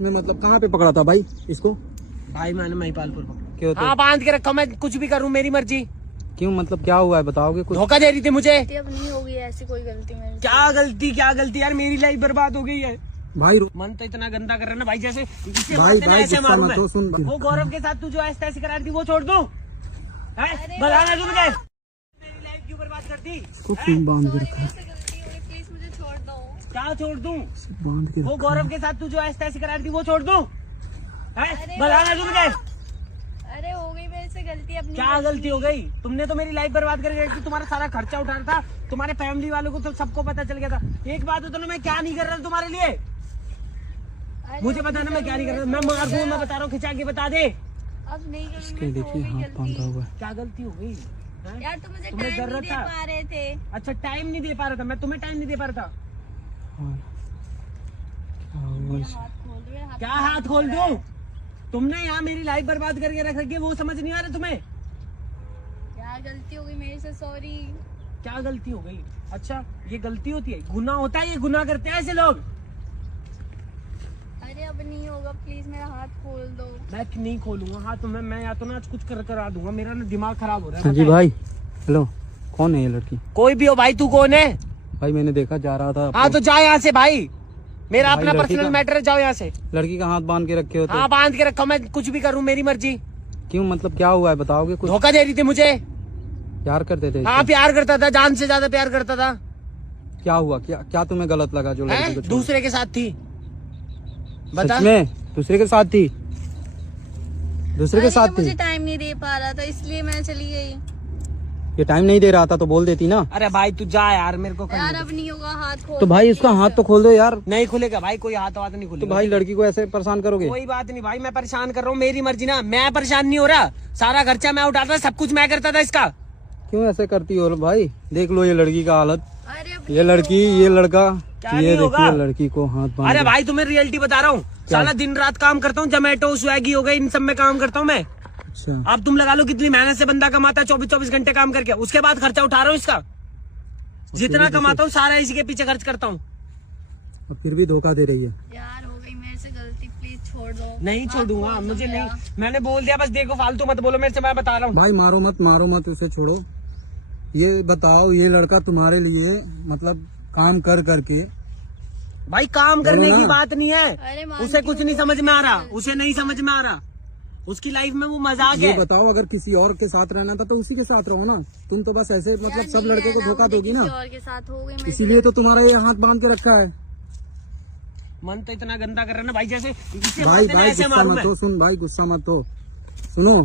तुम्हें मतलब कहाँ पे पकड़ा था भाई इसको? भाई मैंने महिपालपुर पकड़ा। क्यों? हाँ बांध के रखा, मैं कुछ भी करूँ मेरी मर्जी। क्यों मतलब क्या हुआ है बताओगे कुछ? धोखा दे रही थी मुझे। अब नहीं होगी ऐसी कोई गलती मेरे से। क्या गलती यार, मेरी लाइफ बर्बाद हो गई है। भाई मन तो इतना गंदा कर रहा है ना भाई, जैसे इसे भाई मारते ना भाई ऐसे गुस्सा मारूं मत मैं। हो, सुन वो गौरव के साथ तू जो ऐसे ऐसे करा रही थी वो छोड़ दूं? बताना तू मुझे, मेरी लाइफ क्यों बर्बाद कर दी? इसको क्यों बांध के रखा? प्लीज मुझे छोड़ दो। क्या छोड़ दूं? बांध के वो रखा। गौरव के साथ तू जो ऐसे ऐसे करा रही थी वो छोड़ दूं? बताना तू मुझे, अरे हो गई मेरे से गलती अपनी। क्या गलती हो गई? तुमने तो मेरी लाइफ बर्बाद कर रखी, तुम्हारा सारा खर्चा उठा रहा था, तुम्हारे फैमिली वालों को तो सबको पता चल गया था। एक बात तो मैं क्या नहीं कर रहा था तुम्हारे लिए, मुझे पता ना मैं क्या नहीं कर रहा था। मैं मार दूं, मैं बता रहा हूँ, खिंचा के बता दे। अब नहीं इसके करूंगी। देखिए हाथ बांधा हुआ है। क्या गलती हो गई? यार तुम मुझे तुम्हें टाइम नहीं जरूरत दे था? पा रहे थे। अच्छा टाइम नहीं दे पा रहा था मैं, तुम्हें टाइम नहीं दे पा रहा था। और क्या हुआ इसे? हाथ खोल दो, मेरा हाथ क्या हाथ खोल दूं? तुमने यहाँ मेरी लाइफ बर्बाद करके रख रखी है, वो समझ नहीं आ रहा तुम्हें? क्या गलती हो गई मेरे से, सॉरी। क्या गलती हो गई? अच्छा ये गलती होती है, गुनाह होता है, ये गुनाह करते हैं ऐसे लोग। अरे अब नहीं होगा, प्लीज मेरा हाथ खोल दो। मैं नहीं खोलूंगा हाथ, मैं या तो ना आज कुछ करा दूंगा, मेरा ना दिमाग खराब हो रहा है। संजीव पता है? भाई हेलो, कौन है ये लड़की? कोई भी हो भाई, तू कौन है? भाई मैंने देखा जा रहा था। हाँ तो जा यहाँ से भाई, मेरा भाई, अपना लड़की पर्सनल का- मैटर है, जाओ यहाँ से। लड़की का हाथ बांध के रखे हो तो? हाँ बांध के रखा, मैं कुछ भी करूँ मेरी मर्जी। क्यों मतलब क्या हुआ है बताओगे कुछ? धोखा दे रही थी मुझे। प्यार करते थे? हाँ प्यार करता था, जान से ज्यादा प्यार करता था। क्या हुआ? क्या तुम्हें गलत लगा जो लड़की को छोड़ा? दूसरे के साथ थी। बता। सच में दूसरे के साथ थी? दूसरे के अरे साथ मुझे थी? टाइम नहीं दे पा रहा था इसलिए मैं चली गई। ये टाइम नहीं दे रहा था तो बोल देती ना। अरे भाई तू जा यार, मेरे को यार करने अब नहीं होगा, हाथ खोल तो भाई दो, उसका please। हाथ तो खोल दो यार। दे। नहीं खुलेगा भाई, कोई हाथ वाथ नहीं तो खुलेगा। भाई लड़की को ऐसे परेशान करोगे? कोई बात नहीं भाई, मैं परेशान कर रहा हूँ, मेरी मर्जी ना, मैं परेशान नहीं हो रहा। सारा खर्चा मैं उठाता था, सब कुछ मैं करता था इसका। क्यों ऐसे करती हो भाई? देख लो ये लड़की का हालत, अरे अब ये लड़की, ये लड़का, क्या ये नहीं होगा? देखिए लड़की को हाथ बांध अरे के- भाई तुम्हें रियलिटी बता रहा हूँ, साला दिन रात काम करता हूँ, जोमेटो स्विगी हो गई, इन सब में काम करता हूँ मैं। अच्छा अब तुम लगा लो कितनी मेहनत से बंदा कमाता है, 24-24 घंटे काम करके, उसके बाद खर्चा उठा रहा हूँ इसका। जितना कमाता हूँ सारा इसी के पीछे खर्च करता हूँ। अब फिर भी धोखा दे रही है। यार हो गई मेरे से गलती, प्लीज छोड़ दो। नहीं हाथ छोड़ूंगा, खोल दो मुझे मेरा। नहीं, मैंने बोल दिया बस, देखो फालतू मत बोलो मेरे से, मैं बता रहा हूँ। भाई मारो मत उसे छोड़ो। ये बताओ ये लड़का तुम्हारे लिए मतलब काम कर करके, भाई काम करने बोलो की ना। बात नहीं है, अरे उसे कुछ नहीं समझ में आ रहा, उसे नहीं समझ में आ रहा, उसकी लाइफ में वो मजाक ये है। बताओ अगर किसी और के साथ रहना था तो उसी के साथ रहो ना। तुम तो बस ऐसे मतलब यार सब नहीं लड़के को रहना, धोखा मुझे दोगी ना, किसी और के साथ हो गई मेरे से इसीलिए तो तुम्हारा ये हाथ बांध के रखा है। मन तो इतना गंदा कर रहा है ना भाई, जैसे इसे भाई मारते ना भाई ऐसे गुस्सा मारूं मत मैं। हो, सुन भाई गुस्सा मत हो, सुनो।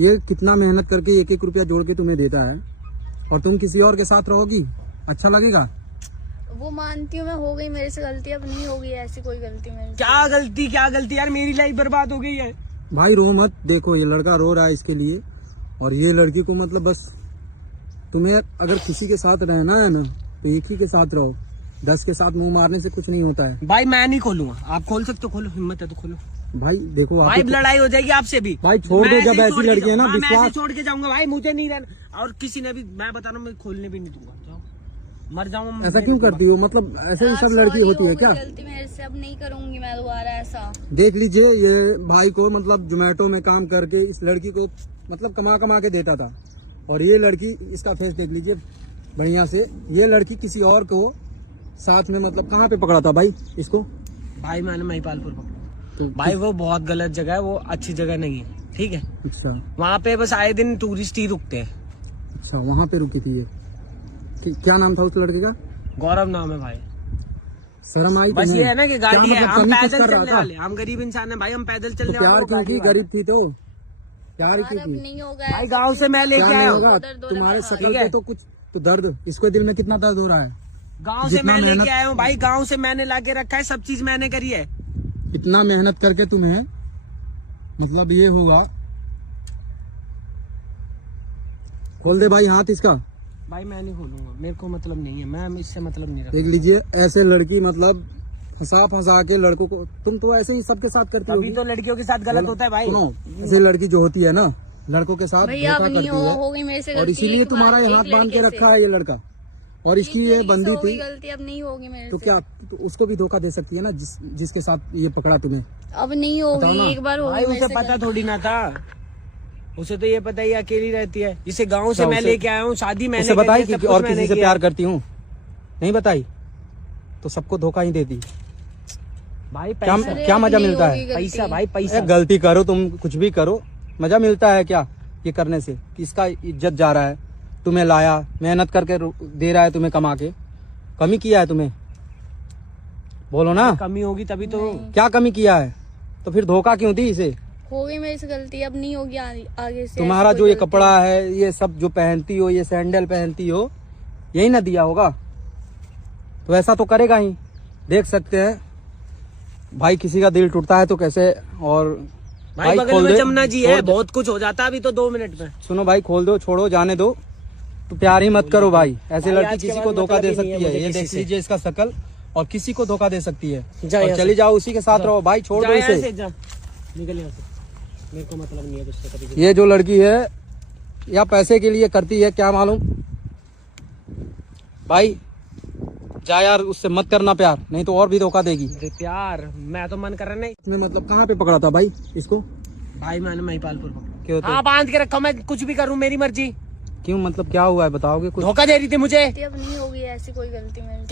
ये कितना मेहनत करके 1-1 रुपया जोड़ के तुम्हें देता है और तुम किसी और के साथ रहोगी, अच्छा लगेगा? वो मानती हूँ मैं, हो गई मेरे से गलती, अब नहीं होगी ऐसी कोई गलती मेरे से। क्या गलती यार, मेरी लाइफ बर्बाद हो गई है। भाई रो मत, देखो ये लड़का रो रहा है इसके लिए, और ये लड़की को मतलब बस तुम्हें अगर किसी के साथ रहना है ना तो एक ही के साथ रहो, 10 के साथ मुंह मारने से कुछ नहीं होता है। भाई मैं नहीं खोलूंगा, आप खोल सकते हो, खोलो, हिम्मत है तो खोलो। भाई देखो भाई आप लड़ाई हो जाएगी आपसे भी। भाई छोड़ मैं दो, ऐसे जब ही ऐसी छोड़ के लड़की है ना, जाऊंगा। मैं ऐसे ही विश्वास। छोड़ के जाऊंगा भाई, मुझे नहीं रहना, और किसी ने भी, मैं बता रहा हूँ, मैं खोलने भी नहीं दूंगा, जाओ मर जाऊंगा। ऐसा क्यों करती हो? मतलब ऐसे ही यार, सब लड़की sorry, होती है हो क्या? गई गलती मेरे से, अब नहीं करूंगी मैं दोबारा ऐसा। देख लीजिए ये भाई को मतलब जोमेटो में काम करके इस लड़की को मतलब कमा के देता था, और ये लड़की, इसका फेस देख लीजिए बढ़िया से, ये लड़की किसी और को साथ में मतलब कहाँ पे पकड़ा था भाई इसको? भाई मैंने महिपालपुर पकड़ा तो भाई, वो बहुत गलत जगह है, वो अच्छी जगह नहीं है, ठीक है। अच्छा वहाँ पे बस आए दिन टूरिस्ट ही रुकते हैं। अच्छा, वहाँ पे रुकी थी ये। क्या नाम था उस लड़के का? गौरव नाम है भाई। शर्म आई बस तुम्हें? ये है ना कि गाड़ी क्या है, मतलब हम कमी कुछ पैदल कर रहा चलने था? वाले, हम गरीब इंसान है भाई, हम पैदल तो चलने प्यार वाले, क्यों वो की? गाड़ी गरीब थी तो प्यार यार की अब थी? नहीं होगा भाई ऐसा। गांव से मैं क्या लेके नहीं आया होगा? हूँ, दर्द हो रहा तुम्हारे है। शक्ल ठीक पे है। तो कुछ तो दर्द, इसको दिल में कितना दर्द हो रहा है? गांव से जितना मैं लेके मेहनत- आया हूँ भाई, गांव से मैंने लाके रखा है, सब चीज मैंने करी है। इतना मेहनत करके तुम्हें मतलब ये होगा। खोल दे भाई हाथ इसका। भाई मैं नहीं खोलूंगा, मेरे को मतलब नहीं है, मैं इससे मतलब नहीं रखता। देख लीजिए ऐसे लड़की मतलब फंसा के लड़कों को, तुम तो ऐसे ही सबके साथ करती अभी होगी। तो लड़कियों के साथ गलत होता है भाई। सुनो, ऐसे लड़की जो होती है ना, लड़कों के साथ भैया अब धोखा नहीं करती होगा, है, हो गई मेरे से और गलती। इसीलिए एक तुम्हारा बार ये एक हाथ बांध के लड़के रखा से। है ये लड़का, और इसकी एक ये लड़के से बंदी हो गई थी। गलती, अब नहीं होगी मेरे तो से। क्या तो उसको भी धोखा दे सकती है ना, जिसके साथ ये पकड़ा तुम्हें? अब नहीं बताओ होगी, ना। एक बार भाई होगी मेरे उसे से पता गलती। थोड़ी ना था, उसे तो ये पता ही अकेली रहती है। इसे गांव से अच्छा, मैं उसे- लेके आया हूँ, शादी मैंने उसे करी बताई है, सब कि कुछ और मैंने किसी से किया प्यार है। करती हूँ, नहीं बताई तो सबको धोखा ही देती। भाई क्या पैसा, अरे क्या अब मजा नहीं मिलता होगी है? गलती। पैसा भाई अरे पैसा। गलती करो तुम, कुछ भी करो, मजा मिलता है क्या ये करने से? किसका इज्जत जा रहा है? तुम्हें लाया, मेहनत करके दे रहा है तुम्हें कमा के, कमी किया है तुम्हें? बोलो ना, कमी होगी तभी तो। नहीं। क्या कमी किया है? तो फिर धोखा क्यों दी इसे? हो गई मेरे से गलती, अब नहीं होगी आगे से। तुम्हारा ऐसी जो कोई ये गलती। कपड़ा है, ये सब जो पहनती हो, ये सैंडल पहनती हो, यही ना दिया होगा? तो ऐसा तो करेगा ही। देख सकते हैं भाई, किसी का दिल टूटता है तो कैसे। और भाई बगल खोल में दे, जमुना जी छोड़ है, दे। बहुत कुछ हो जाता है अभी तो 2 मिनट में। सुनो भाई, खोल दो, छोड़ो, जाने दो। तो प्यार ही मत करो भाई, ऐसे भाई, लड़की आज के किसी बाद को धोखा मतलब दे ही नहीं सकती है है। मुझे ये किसी देख से। लीजिए इसका शकल, और किसी को धोखा दे सकती है। जा और यहाँ चली से। जाओ, उसी के साथ रहो भाई, छोड़ जा दो यहाँ इसे। से, जा निकल यहाँ से, मेरे को मतलब नहीं है तुझसे कभी। ये जो लड़की है या पैसे के लिए करती है क्या मालूम भाई। जा यार, उससे मत करना प्यार, नहीं तो और भी धोखा देगी। अरे प्यार, मैं तो मन कर रहा नहीं। इसने मतलब कहाँ पे पकड़ा था भाई इसको? भाई मैंने महिपालपुर पकड़ा। क्यों तो? हाँ बांध के रखा, मैं कुछ भी करूँ मेरी मर्जी। क्यों मतलब क्या हुआ है, बताओगे कुछ? धोखा दे रही थी मुझे। गलती अब नहीं होगी ऐसी कोई गलती मेरे से।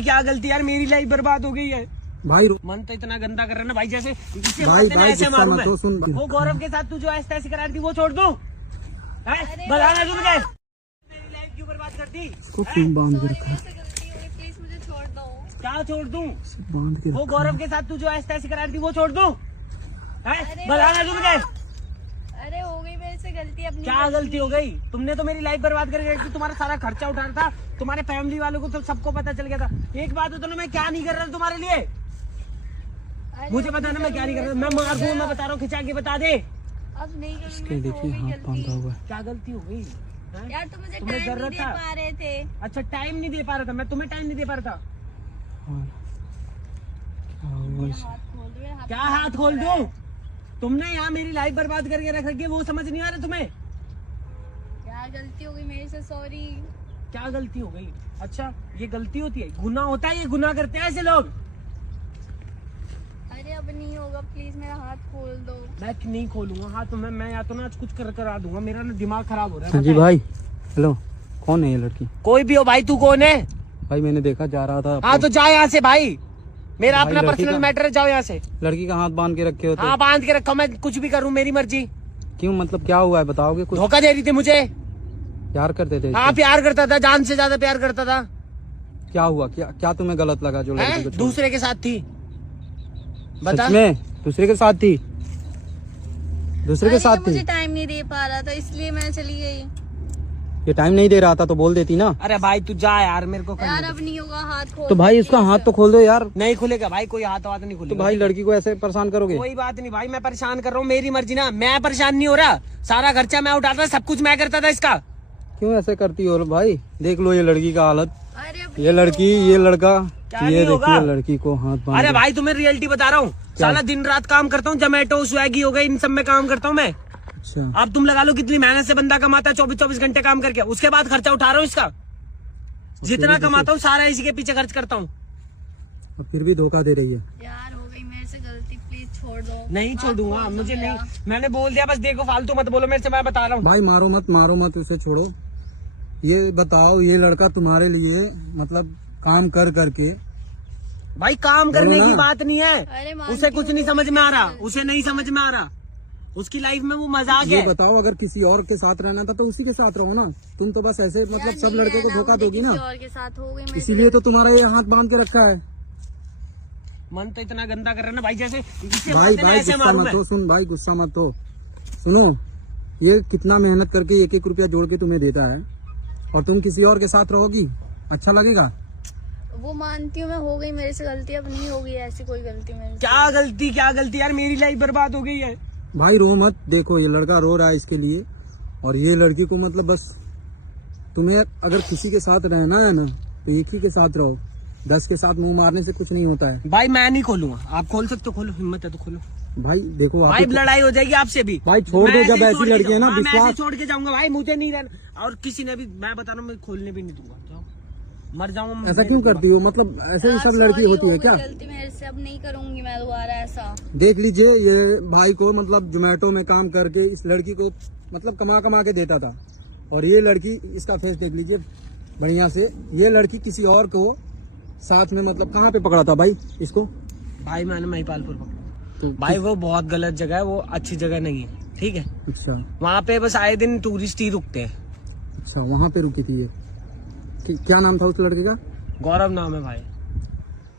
क्या गलती यार, मेरी लाइफ बर्बाद हो गई है। भाई मन तो इतना गंदा कर रहा है ना भाई, जैसे इसे भाई मारते ना भाई ऐसे गुस्सा मारूं मत मैं। हो, सुन। वो गौरव के साथ तू जो ऐसे ऐसे करा रही थी वो छोड़ दूं? बताना तू मुझे, मेरी लाइफ क्यों बर्बाद कर दी? इसको क्यों बांध के सॉरी, रखा? मेरे से गलती हो गई, प्लीज मुझे छोड़ दो। क्या छोड़ दूं? बांध के वो रखा। गौरव के साथ तू जो ऐसे ऐसे करा रही थी वो छोड़ दूं? अरे बताना तू मुझे, अरे हो गई मेरे से गलती, अब नहीं क्या होगी। गलती हो गई? तुमने तो मेरी लाइफ बर्बाद करके रखी, तुम्हारा सारा खर्चा उठा रहा था, तुम्हारे फैमिली वालों को तो सबको पता चल गया था। एक बात हो तो ना, मैं क्या नहीं कर रहा था तुम्हारे लिए, अरे मुझे बताना मैं क्या नहीं कर रहा था। मैं मार दूं, मैं बता रहा हूँ, खिंचा के बता दे। अब नहीं करूंगी, इसके हो देखिए गई हाथ गलती। बांधा हुआ है। क्या गलती हो गई? हैं? यार तुम मुझे तुम्हें टाइम नहीं जरूरत दे था? पा रहे थे। अच्छा टाइम नहीं दे पा रहा था, मैं तुम्हें टाइम नहीं दे पा रहा था। और क्या हुआ इसे? हाथ खोल दो, मेरा हाथ क्या हाथ खोल दूं? तुमने यहाँ मेरी लाइफ बर्बाद करके रख रखी है, वो समझ नहीं आ रहा तुम्हें? क्या गलती हो गई मेरे से, सॉरी। क्या गलती हो गई? अच्छा ये गलती होती है, गुनाह होता है, ये गुनाह करते हैं ऐसे लोग। अरे अब नहीं होगा, प्लीज मेरा हाथ खोल दो। मैं नहीं खोलूंगा हाथ, मैं या तो ना आज कुछ करा दूंगा, मेरा ना दिमाग खराब हो रहा है। हाँ जी पता है? भाई, हेलो, कौन है ये लड़की? कोई भी हो भाई, तू कौन है? भाई मैंने देखा जा रहा था। हाँ तो जा यहाँ से भाई, मेरा भाई, अपना लड़की पर्सनल का- मैटर है, जाओ यहाँ से। लड़की का हाथ बांध के रखे हो तो हाँ बांध के रखा, मैं कुछ भी करूँ मेरी मर्जी। क्यों मतलब क्या हुआ है, बताओगे कुछ? धोखा दे रही थी मुझे। प्यार करते थे? हाँ प्यार करता था, जान से ज्यादा प्यार करता था। क्या हुआ, क्या क्या तुम्हें गलत लगा जो लड़की को हैं? छोड़? दूसरे के साथ थी, बता। सच में दूसरे के साथ थी? दूसरे के अरे साथ मुझे थी? टाइम नहीं दे पा रहा था, इसलिए मैं चली गई। ये टाइम नहीं दे रहा था तो बोल देती ना। अरे भाई तू जा यार, मेरे को यार करने अब नहीं होगा, हाथ खोल तो भाई दो, उसका please। हाथ तो खोल दो यार। दे। नहीं खुलेगा भाई, कोई हाथ नहीं तो खुलेगा। भाई लड़की को ऐसे परेशान करोगे? कोई बात नहीं भाई, मैं परेशान कर रहा हूँ, मेरी मर्जी ना, मैं परेशान नहीं हो रहा। सारा खर्चा मैं उठाता था, सब कुछ मैं करता था इसका। क्यों ऐसे करती हो भाई? देख लो ये लड़की का हालत, अरे अब ये लड़की, ये लड़का, क्या ये नहीं होगा? देखिए लड़की को हाथ बांध अरे के- भाई तुम्हें रियलिटी बता रहा हूँ, साला दिन रात काम करता हूँ, जोमेटो स्विगी हो गई, इन सब में काम करता हूँ मैं। अच्छा, अब तुम लगा लो कितनी मेहनत से बंदा कमाता है, 24-24 घंटे काम करके, उसके बाद खर्चा उठा रहा हूँ इसका। जितना कमाता हूँ सारा इसी के पीछे खर्च करता हूँ। अब फिर भी धोखा दे रही है। यार हो गई मेरे से गलती, प्लीज छोड़ दो। नहीं हाथ छोड़ूंगा, खोल दो मुझे मेरा। नहीं, मैंने बोल दिया बस, देखो फालतू मत बोलो मेरे से, मैं बता रहा हूँ। भाई मारो मत उसे, छोड़ो। ये बताओ, ये लड़का तुम्हारे लिए मतलब काम कर करके, भाई काम करने बोलो की ना। बात नहीं है, अरे मानती उसे कुछ हूँ, नहीं समझ में आ रहा, उसे नहीं समझ में आ रहा, उसकी लाइफ में वो मजाक ये है। बताओ अगर किसी और के साथ रहना था तो उसी के साथ रहो ना। तुम तो बस ऐसे मतलब यार सब नहीं लड़के को रहना, धोखा मुझे दोगी ना, किसी और के साथ हो गई मेरे से इसीलिए तो तुम्हारा ये हाथ बांध के रखा है। मन तो इतना गंदा कर रहा है ना भाई, जैसे इसे भाई मारते ना भाई ऐसे गुस्सा मारूं मत मैं। हो, सुन भाई गुस्सा मत हो, सुनो। ये कितना मेहनत करके 1-1 रुपया जोड़ के तुम्हें देता है, और तुम किसी और के साथ रहोगी, अच्छा लगेगा? वो मानती हूँ मैं, हो गई मेरे से गलती, अब नहीं होगी ऐसी कोई गलती मेरे से। क्या गलती यार, मेरी लाइफ बर्बाद हो गई है। भाई रो मत, देखो ये लड़का रो रहा है इसके लिए, और ये लड़की को मतलब बस तुम्हें अगर किसी के साथ रहना है ना तो एक ही के साथ रहो, 10 के साथ मुंह मारने से कुछ नहीं होता है। भाई मैं नहीं खोलूंगा, आप खोल सकते हो, खोलो, हिम्मत है तो खोलो। भाई देखो भाई आप लड़ाई हो जाएगी आपसे भी। भाई छोड़ मैं दो, ऐसे जब ही ऐसी छोड़ के लड़की है ना, जाऊंगा। हाँ, मैं ऐसे ही विश्वास छोड़ के जाऊंगा भाई, मुझे नहीं रहना, और किसी ने भी, मैं बता रहा हूँ, मैं खोलने भी नहीं दूंगा। जाओ। मर जाऊँ। ऐसा क्यों करती हो? मतलब ऐसे ही सब लड़की Sorry, होती है हो क्या? गई गलती मेरे से, अब नहीं करूंगी मैं दोबारा ऐसा। देख लीजिए, ये भाई को मतलब जोमेटो में काम करके इस लड़की को मतलब कमा कमा के देता था, और ये लड़की, इसका फेस देख लीजिए बढ़िया से, ये लड़की किसी और को साथ में मतलब कहाँ पे पकड़ा था भाई इसको? भाई मैंने महिपालपुर पकड़ा। तो भाई वो बहुत गलत जगह है, वो अच्छी जगह नहीं है, ठीक है। अच्छा वहाँ पे बस आए दिन टूरिस्ट ही रुकते हैं। अच्छा, वहाँ पे रुकी थी ये। क्या नाम था उस लड़के का? गौरव नाम है भाई।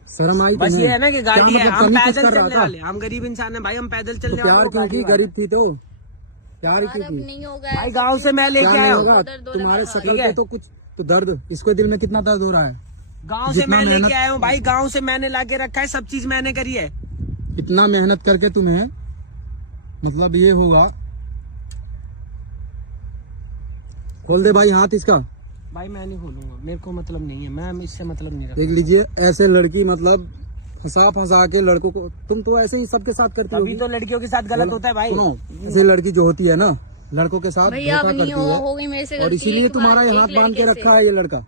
शर्म आई बस तुम्हें? ये है ना कि गाड़ी क्या है, मतलब हम कमी कुछ पैदल कर रहा चलने था? वाले, हम गरीब इंसान है भाई, हम पैदल तो चलने प्यार वाले। क्यों की? गरीब थी तो प्यार यार क्यों अब की? नहीं होगा भाई ऐसा। गाँव से मैं क्या लेके नहीं आया हूँ। होगा? दर्द हो तुम्हारे रहा है। शक्ल ठीक पे है। तो कुछ तो दर्द, इसके दिल में कितना दर्द हो रहा है? गाँव से जितना मैं लेके मेहनत- आया हूँ भाई, गाँव से मैंने लाके रखा है, सब चीज मैंने करी है। इतना मेहनत करके तुम्हें मतलब ये हुआ। खोल दे भाई हाथ इसका। भाई मैं नहीं खोलूंगा, मेरे को मतलब नहीं है, मैं इससे मतलब नहीं देख रखता। लीजिए, ऐसे लड़की मतलब फंसा फंसा के लड़कों को, तुम तो ऐसे ही सबके साथ करती तभी होगी। तो लड़कियों के साथ गलत होता है भाई। सुनो, ऐसे लड़की जो होती है ना, लड़कों के साथ भैया अब धोखा नहीं करती हो है, गई मेरे से और गलती। इसीलिए एक तुम्हारा बार ये एक हाथ बांध के लड़के रखा है ये लड़का,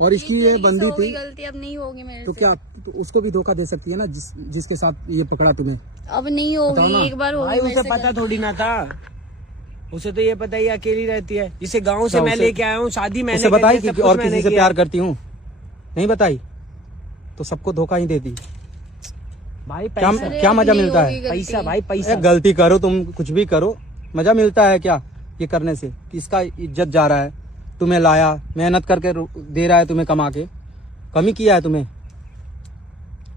और इसकी एक ये लड़की से बंदी हो गई थी। गलती, अब नहीं होगी मेरे तो से। क्या तो उसको भी धोखा दे सकती है ना, जिसके साथ ये पकड़ा तुम्हें? अब नहीं होगी, बताओ ना। एक बार हो भाई गई मेरे उसे से पता गलती। थोड़ी ना था, उसे तो ये पता ही अकेली रहती है। इसे गांव से अच्छा, मैं उसे- लेके आया हूँ, शादी मैंने उसे करी बताई है, कि सब कुछ और मैंने किसी से किया। प्यार करती हूँ? नहीं बताई तो सबको धोखा ही देती। भाई क्या पैसा, अरे क्या अब मजा नहीं मिलता होगी है? गलती। पैसा भाई अरे पैसा। गलती करो तुम, कुछ भी करो, मजा मिलता है क्या ये करने से? किसका इज्जत जा रहा है? तुम्हें लाया, मेहनत करके दे रहा है तुम्हें कमा के, कमी किया है तुम्हें?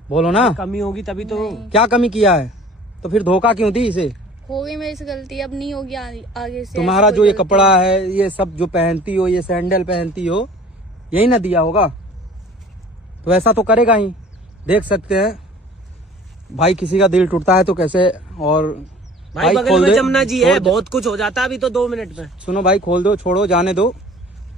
बोलो ना, कमी होगी तभी तो। क्या कमी किया है? तो फिर धोखा क्यों दी इसे? हो गई मेरे से गलती, अब नहीं होगी आगे से। तुम्हारा ऐसी जो कोई ये गलती। कपड़ा है, ये सब जो पहनती हो, ये सैंडल पहनती हो, यही ना दिया होगा? तो ऐसा तो करेगा ही। देख सकते हैं भाई, किसी का दिल टूटता है तो कैसे। और भाई बगल खोल में दे, जमुना जी है, छोड़ दे। बहुत कुछ हो जाता अभी तो 2 मिनट में। सुनो भाई, खोल दो, छोड़ो, जाने दो।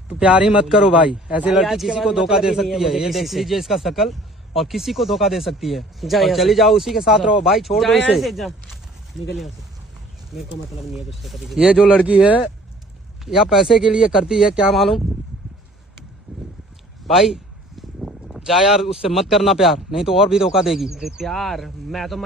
तो प्यार ही मत करो भाई, ऐसे भाई, लड़की आज के किसी बाद को धोखा मतलब दे ही नहीं है सकती है। मुझे ये किसी देख से। लीजिए इसका शकल, और किसी को धोखा दे सकती है। जा और यहाँ चली से। जाओ, उसी के साथ रहो भाई, छोड़ जा दो यहाँ इसे। से, जा निकल यहाँ से, मेरे को मतलब नहीं है तुझसे कभी। ये जो लड़की है या पैसे के लिए करती है क्या मालूम भाई। जा यार, उससे मत करना प्यार, नहीं तो और भी धोखा देगी। अरे प्यार, मैं तो